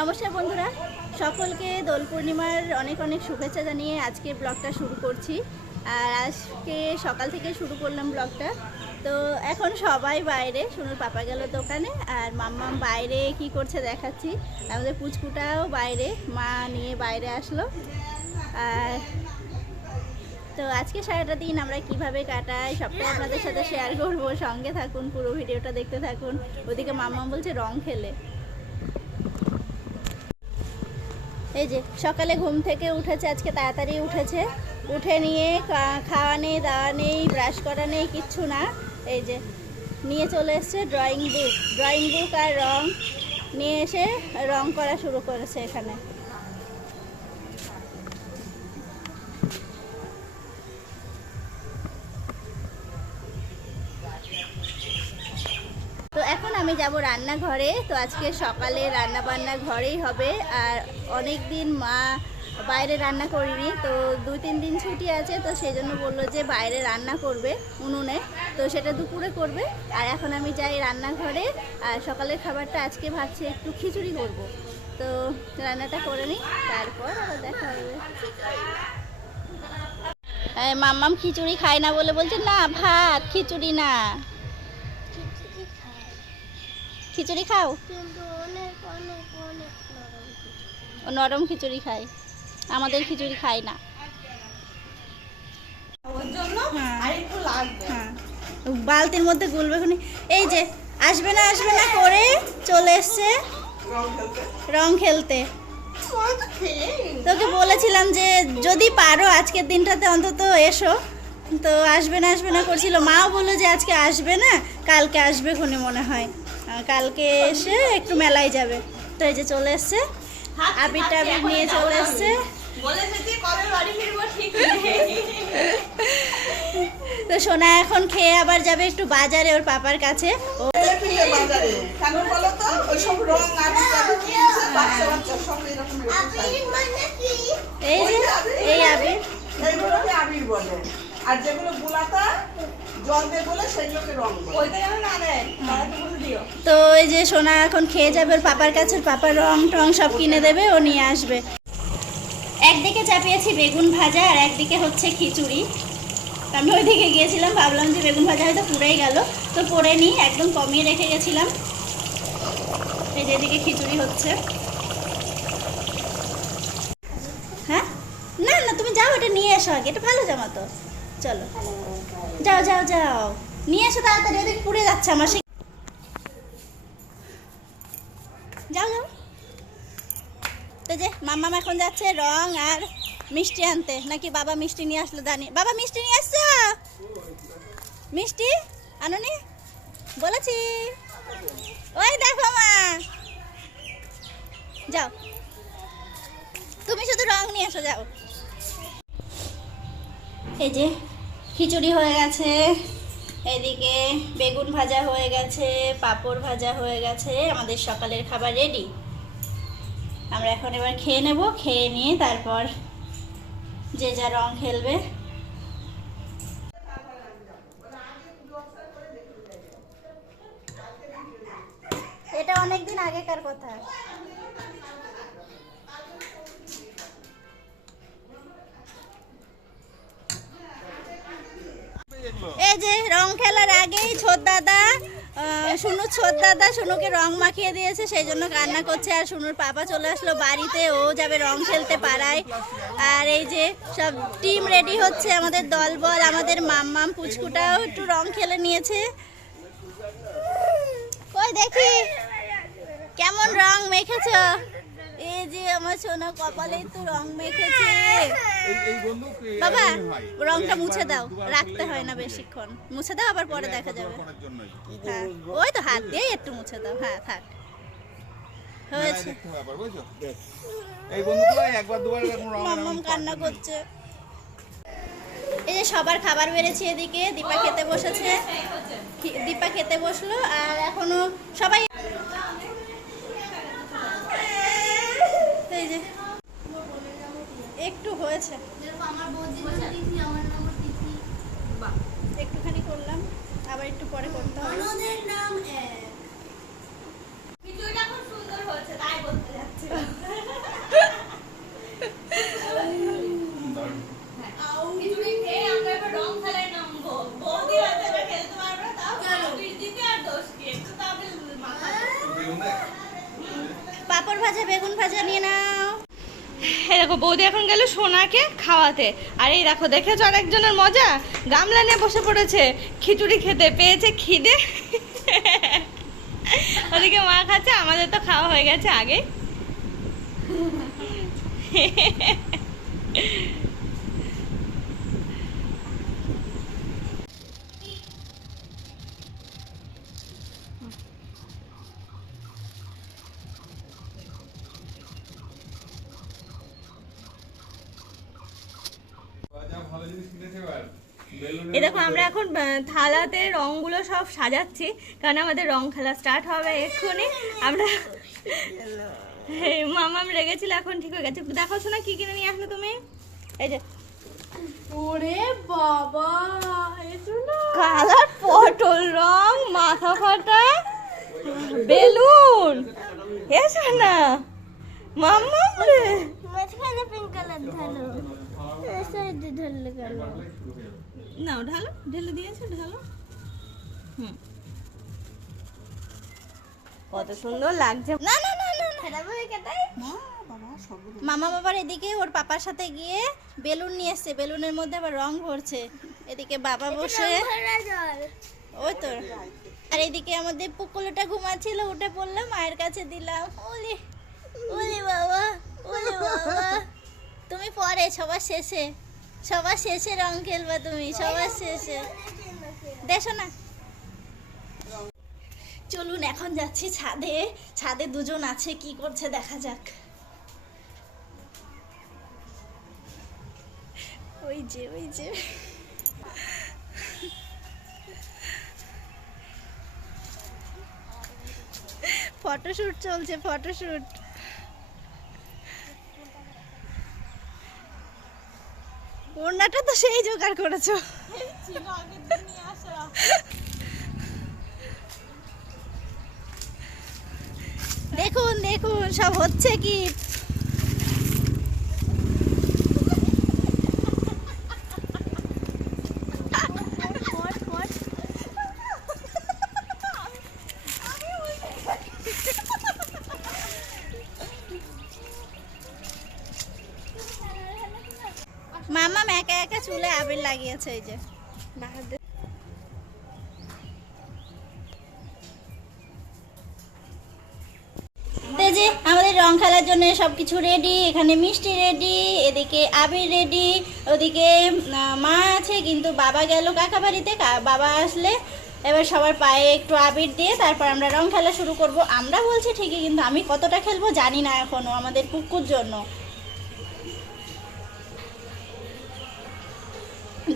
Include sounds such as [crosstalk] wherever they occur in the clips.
নমস্কার বন্ধুরা। সকলকে দোল পূর্ণিমার অনেক অনেক শুভেচ্ছা জানিয়ে আজকে ব্লগটা শুরু করছি। আর আজকে সকাল থেকে শুরু করলাম ব্লগটা। তো এখন সবাই বাইরে শুনুর পাপা গেল দোকানে, আর মাম্মাম বাইরে কি করছে দেখাচ্ছি। আমাদের পুচকুটাও বাইরে, মা নিয়ে বাইরে আসলো। আর তো আজকে সারাটা দিন আমরা কীভাবে কাটাই, সবটাই আপনাদের সাথে শেয়ার করব। সঙ্গে থাকুন, পুরো ভিডিওটা দেখতে থাকুন। ওদিকে মাম্মাম বলছে রং খেলে। এই যে, সকালে ঘুম থেকে উঠেছে, আজকে তাড়াতাড়ি উঠেছে। উঠে নিয়ে খাওয়া নেই, দাওয়া নেই ব্রাশ করা নেই, কিচ্ছু না। এই যে, নিয়ে চলে এসছে ড্রয়িং বুক ড্রয়িং বুক আর রং। নিয়ে এসে রং করা শুরু করেছে এখানে। আমি যাব রান্নাঘরে, তো আজকে সকালে রান্না বান্না ঘরেই হবে। আর অনেক দিন মা বাইরে রান্না করিনি, তো দু তিন দিন ছুটি আছে, তো সেই জন্য বলল যে বাইরে রান্না করবে উনুনে, তো সেটা দুপুরে করবে। আর এখন আমি যাই রান্নাঘরে, আর সকালের খাবারটা আজকে ভাবছি একটু খিচুড়ি করব। তো রান্নাটা করে নিই, তারপর আবার দেখা হবে। মাম্মাম খিচুড়ি খায় না বলে বলছে, না, ভাত, খিচুড়ি না। খিচুড়ি খাও? ও নরম খিচুড়ি খায়। আমাদের খিচুড়ি খায় না। ওর জন্য হ্যাঁ। হ্যাঁ বালতির মধ্যে গুলবে খুনি। এই যে আসবে না আসবে না করে চলে এসছে। রং খেলতে। তোকে বলেছিলাম যে যদি পারো আজকের দিনটাতে অন্তত এসো। তো আসবে না আসবে না করছিল। মাও বলল যে আজকে আসবে না কালকে আসবে খুনি মনে হয়। কালকে এসে একটু মেলায় যাবে। তো এই যে চলে এসছে। আবির টাবির নিয়ে চলে এসছে। তো সোনা এখন খেয়ে আবার যাবে একটু বাজারে ওর পাপার কাছে। এই যে, এই আবির। আর যেগুলো গোলাতা জল দিয়ে বলে সেগুলোকে রং ওইটা যেন না দেয় তো বলে দিও। তো এই যে সোনা এখন খেয়ে যাবে ওর পাপার কাছে পাপার রং টং সব কিনে দেবে ও নিয়ে আসবে। একদিকে চাপিয়েছি বেগুন ভাজা আর একদিকে হচ্ছে খিচুড়ি। আমি ওইদিকে গিয়েছিলাম ভাবলাম যে বেগুন ভাজা হয়তো পুড়েই গেল। তো পরে নিই একদম কমিয়ে রেখে গেছিলাম। এই যে এদিকে খিচুড়ি হচ্ছে। হ্যাঁ? না না তুমি যাও এটা নিয়ে এসো আগে এটা ভালো জামা তো। চলো। যাও যাও যাও। নিয়ে এসো তাড়াতাড়ি, ওদিকে পুড়ে যাচ্ছে আমার সে যাও যাও। তো যে, মাম্মাম এখন যাচ্ছে রং আর মিষ্টি আনতে। নাকি বাবা মিষ্টি নিয়ে আসলো, জানি। বাবা, মিষ্টি নিয়ে আসছো মিষ্টি আনোনি? বলেছি। ওই দেখো মা। যাও। তুমি শুধু রং নিয়ে এসো, যাও। এই যে খিচুড়ি হয়ে গেছে। এদিকে বেগুন ভাজা হয়ে গেছে, পাঁপড় ভাজা হয়ে গেছে, আমাদের সকালের খাবার রেডি আমরা এখন এবার খেয়ে নেব, খেয়ে নিয়ে তারপর যে যা রং খেলবে। এটা অনেক দিন আগেকার কথা। এই যে রং খেলার আগেই ছোট দাদা শুনু ছোট দাদা শুনুকে রং মাখিয়ে দিয়েছে, সেই জন্য কান্না করছে। আর শুনুর পাপা চলে আসলো বাড়িতে, ও যাবে রং খেলতে পারায় আর এই যে সব টিম রেডি হচ্ছে, আমাদের দল বল আমাদের মাম্মাম, পুচকুটাও একটু রং খেলে নিয়েছে। কই দেখি? কেমন রং মেখেছ? যে আমার সোনা কপালে তো রং মেখেছে। বাবা রংটা মুছে দাও রাখতে হয় না বেশিক্ষণ। মুছে দাও আবার পরে দেখা যাবে। হ্যাঁ ওই তো হাত দিয়ে একটু মুছে দাও। হ্যাঁ থাক। হয়েছে। এই বন্ধুগুলো একবার দুবার মাম্মাম কান্না করছে। এই যে সবার খাবার বেড়েছে এদিকে দীপা খেতে বসেছে। দীপা খেতে বসল আর এখনও সবাই এই যে একটু হয়েছে। আমার আমার একটুখানি করলাম আবার একটু পরে করতে হবে। নাম এক খিচুড়িটা খুব সুন্দর হয়েছে তাই বলতে যাচ্ছে ভাজা বেগুন ভাজা নিয়ে নাও এই দেখো বৌদি এখন সোনাকে খাওয়াতে। আর এই দেখো, দেখেছ আরেকজনের মজা? গামলা নিয়ে বসে পড়েছে। খিচুড়ি খেতে। পেয়েছে খিদে? [laughs] ওদিকে মা খাচ্ছে, আমাদের তো খাওয়া হয়ে গেছে আগে [laughs] এই দেখো আমরা এখন থালাতে রংগুলো সব সাজাচ্ছি কারণ আমাদের রং খেলা স্টার্ট হবে এক্ষুনি। আমরা মামাম রেগেছিল এখন ঠিক হয়ে গেছে। দেখাচ্ছ না কি কিনে নিয়ে আসলে তুমি? এই যে। ওরে বাবা কালার পটল রং মাথা ফাটা বেলুন। এসো না মাম্মাম রে মাঝখানে পিঙ্ক কালার ঢালো নাও ঢালো ঢেলে দিয়েছ ঢালো। হুম। কত সুন্দর লাগছে। না না না না হয়ে মামা বাবার এদিকে ওর পাপার সাথে গিয়ে বেলুন নিয়ে এসছে। বেলুনের মধ্যে আবার রং ভরছে। এদিকে বাবা বসে। ওই তো। আর এদিকে আমাদের পুকুলটা ঘুমাচ্ছিল উঠে পড়লাম মায়ের কাছে দিলাম। ওলি ওলি বাবা ওলি বাবা। তুমি পরে, সবার শেষে। সবার শেষে রং খেলবা তুমি, সবার শেষে। দেখো না। চলুন, এখন যাচ্ছি ছাদে। ছাদে দুজন আছে, কি করছে দেখা যাক। ওই যে ওই যে। ফটোশ্যুট চলছে, ফটোশুট। ওড়নাটা তো সেই জোগাড় করেছ। দেখুন দেখুন সব হচ্ছে কি? মামা একা একা চুলে আবির লাগিয়েছে এই যে। আমাদের রং খেলার জন্য সব কিছু রেডি এখানে মিষ্টি রেডি এদিকে আবির রেডি ওদিকে মা আছে, কিন্তু বাবা গেল কাকা বাড়িতে বাবা আসলে এবার সবার পায়ে একটু আবির দিয়ে তারপর আমরা রং খেলা শুরু করব। আমরা বলছি ঠিকই, কিন্তু আমি কতটা খেলব জানি না এখনও আমাদের কুকুর জন্য।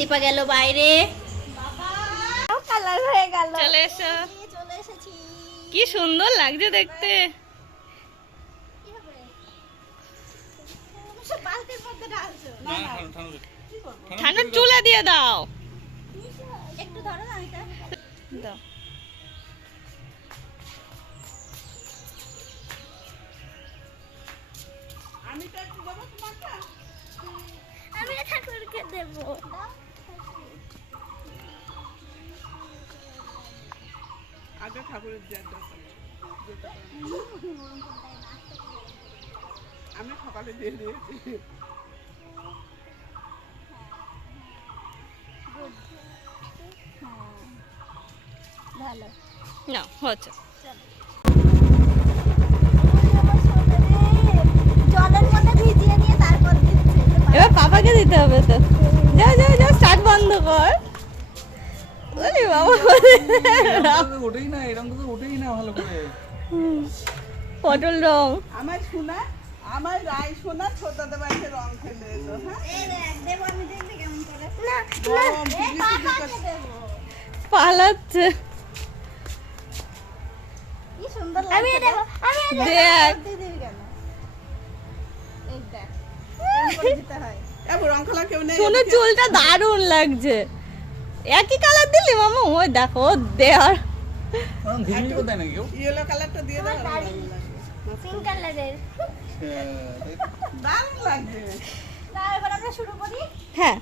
দীপা গেল বাইরে। কালার হয়ে গেল। চলে এসো। চলে এসেছি। কি সুন্দর লাগছে দেখতে। সব বালতির মধ্যে ঢালছো না না ঠান্ডা ঠান্ডা ঠান্ডা চুলে দিয়ে দাও। একটু ধরো দাও। আমি তো একটু দেবো তোমারটা আমি ঠাকুরকে দেবো। আগে ঠাকুরের দেওয়ার দরকার। আমি সকালে দিয়ে দিয়েছি। ভালো। না হচ্ছে। জলের মধ্যে ভিজিয়ে নিয়ে তারপর দিচ্ছে। এবার পাপাকে দিতে হবে তো। যাও যাও যাও স্টার্ট বন্ধ কর। ওরে বাবা। ওঠেই না এরকম তো ওঠেই না ভালো করে। পটল রং। আমার শোনা আমার রায় শোনা ছোটদের বাড়িতে রং খেলে এলো হ্যাঁ? এই দেখ দেবো আমি দেখতে কেমন করে। গরম publicity করছে। দেবো। পালাচ্ছে। কি সুন্দর লাগছে আমি দেবো আমি দেখ দেখ হয়। চুলটা দারুণ লাগছে। একই কালার দিলি মামা? ওই দেখো দেয়ার ঘুমিয়ে কোথায় নাকি কেউ ইয়েলো কালারটা দিয়ে দাও পিঙ্ক কালারের দারুণ লাগছে। এবার আমরা শুরু করি। হ্যাঁ।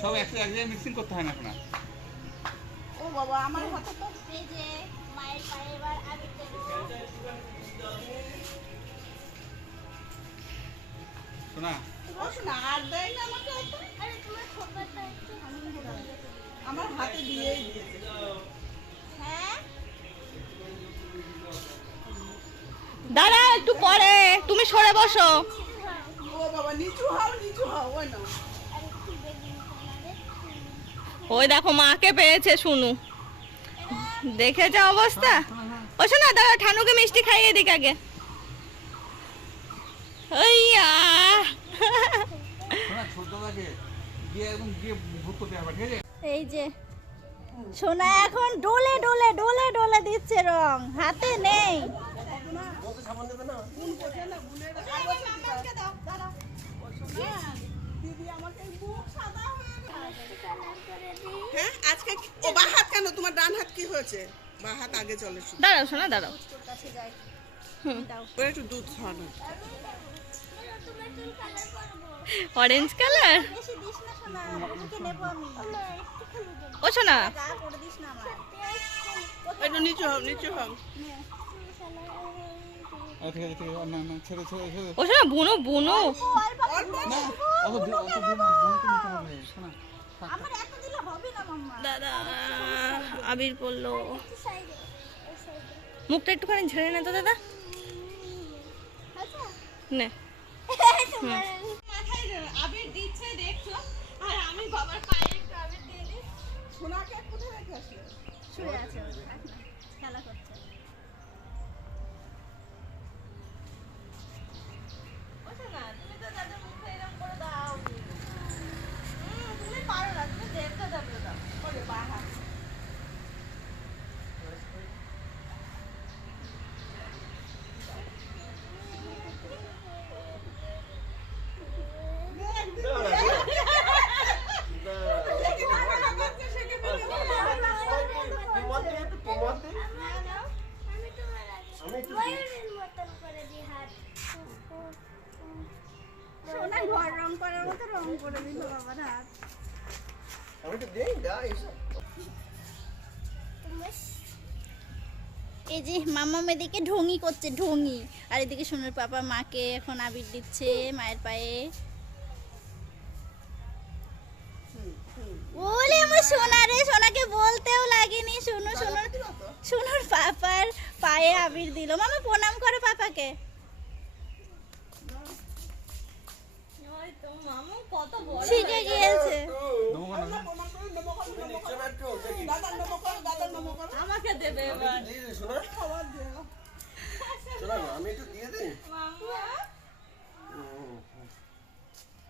সব একসাথে এক জায়গায় মিক্সিং করতে হয় না এখন ও বাবা আমার হাতে তো এই যে মায়ের পায়ে এবার আবির শোনা? শোনা, আর দেয় না আমাকে আরে তোমার খোপাটা একটু আমার হাতে দিয়েই দিয়েছে। হ্যাঁ? দাঁড়া একটু পরে। তুমি সরে বসো। ও বাবা নিচু হও নিচু হও ওই না। আর একটু ওই দেখো মাকে পেয়েছে শুনু দেখেছে অবস্থা? ও শোনা দাঁড়া ঠানুকে মিষ্টি খাইয়ে দিক আগে। ওইয়া। ছোট দাদাকে গিয়ে একদম গিয়ে ভূত করতে হবে ঠিক আছে? এই যে সোনা এখন ডোলে ডোলে ডোলে ডোলে দিচ্ছে রং হাতে নেই। দিদি আমাকে মুখ সাদা হয়ে হ্যাঁ আজকে কি- ও বা হাত কেন? তোমার ডান হাত কি হয়েছে? বা হাত আগে চলে দাঁড়াও একটু দুধ খাওয়ানো। অরেঞ্জ কালার ও শোনা গা করে দিস না আমার একটু নিচু হও নিচু হও। আচ্ছা, ও শোনা বুনো বুনো। দাদা আবির পড়ল। সাইডে ওই সাইডে। মুখটা একটুখানি ঝেড়ে নে তো দাদা। আচ্ছা। নে। [laughs] আবির দিচ্ছে দেখছ? আর আমি বাবার পায়ে সোনাকে কোথায় রেখে আসলে? শুয়ে আছে খেলা করছে ও শোনা তুমি তো দাদার মুখে এরকম করে দাও হুম, তুমি পারো না তুমি দেবতা দেবতা দাও ওরে বা হাত আমি তোমার ময়ূরের মতন করে দিই হাত সোনা ঘর রং করার মতো রং করে দিল বাবার হাত তোমার মামা মেদিকে ঢঙ্গি করছে ঢঙ্গি আর এদিকে সোনার পাপা মাকে এখন আবির দিচ্ছে মায়ের পায়ে। ওলে আমার সোনা রে সোনাকে বলতেও লাগেনি। শুনো শুনো শুনুর পাপার পায়ে আবির দিল। মামা প্রণাম করো পাপাকে। মামু কত বড় শিখে গিয়েছে। আমাকে দেবে এবার। খাবার দিও আমি একটু দিয়ে দিই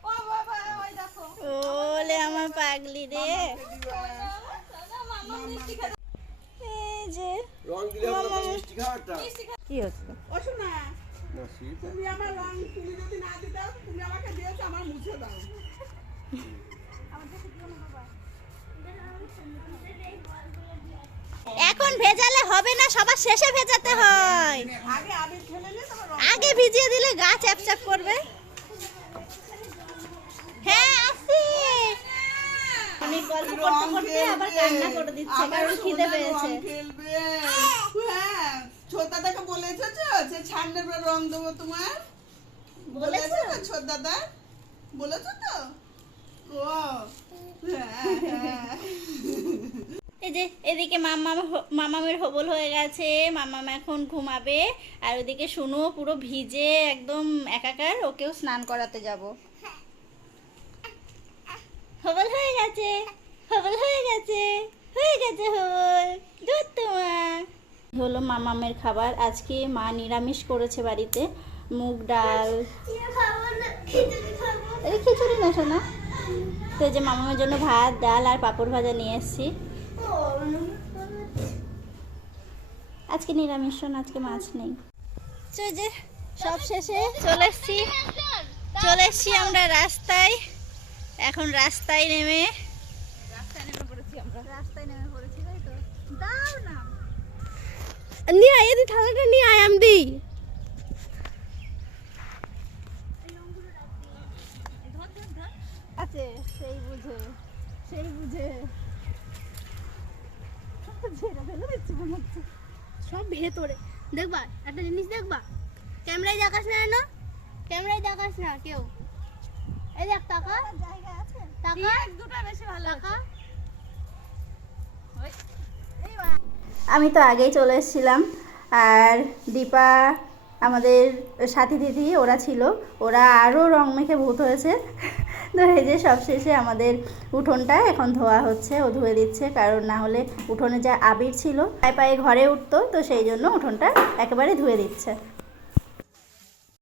ও বাবা ওলে আমার পাগলি রে। কি হচ্ছে? ও শোনা না শীত। তুমি আমার রং তুমি যদি না দিতে তুমি আমাকে দিয়েছ আমার মুছে দাও। এখন ভেজালে হবে না সবার শেষে ভেজাতে হয়। আগে ভিজিয়ে দিলে গাছ চ্যাপচ্যাপ করবে। হ্যাঁ আসি। অনেক গল্প করতে করতে আবার কান্না করে দিচ্ছে কারণ খিদে পেয়েছে রং খেলবে। হ্যাঁ বলেছ যে ছান্ডের পর রং দেবো তোমার? বলেছ? ছোট দাদা বলেছ তো? [laughs] এই যে এদিকে মামা মামামের হবল হয়ে গেছে। মামাম এখন ঘুমাবে। আর ওদিকে শুনো পুরো ভিজে একদম একাকার। ওকেও স্নান করাতে যাব। হবল হয়ে গেছে। হবল হয়ে গেছে। হয়ে গেছে হবল। তোমার। হলো মামামের খাবার। আজকে মা নিরামিষ করেছে বাড়িতে। মুগ ডাল। খিচুড়ি না শোনা তো যে মামামের জন্য ভাত ডাল আর পাঁপড় ভাজা নিয়ে এসেছি। আজকে নিরামিষ আজকে মাছ নেই। তো যে সব শেষে চলে এসছি। চলে এসছি আমরা রাস্তায়। এখন রাস্তায় নেমে। রাস্তায় নেমে পড়েছি আমরা। রাস্তায় নেমে পড়েছি তাই তো? দাও না। নিয়ে আয় থালাটা নিয়ে আয় আমি দিই আছে সেই বুঝে সেই বুঝে। সব ভেতরে। দেখবা একটা জিনিস দেখবা। ক্যামেরায় দেখাস না না ক্যামেরায় দেখাস না কেউ। এই দেখ টাকা জায়গা আছে। টাকা দুটো বেশি ভালো টাকা আমি তো আগেই চলে এসেছিলাম। আর দীপা আমাদের সাথী দিদি ওরা ছিল। ওরা আরও রং মেখে ভূত হয়েছে। তো এই যে সবশেষে আমাদের উঠোনটা এখন ধোয়া হচ্ছে, ও ধুয়ে দিচ্ছে, কারণ না হলে উঠোনে যা আবির ছিল, পায়ে পায়ে ঘরে উঠতো, তো সেই জন্য উঠোনটা একেবারে ধুয়ে দিচ্ছে।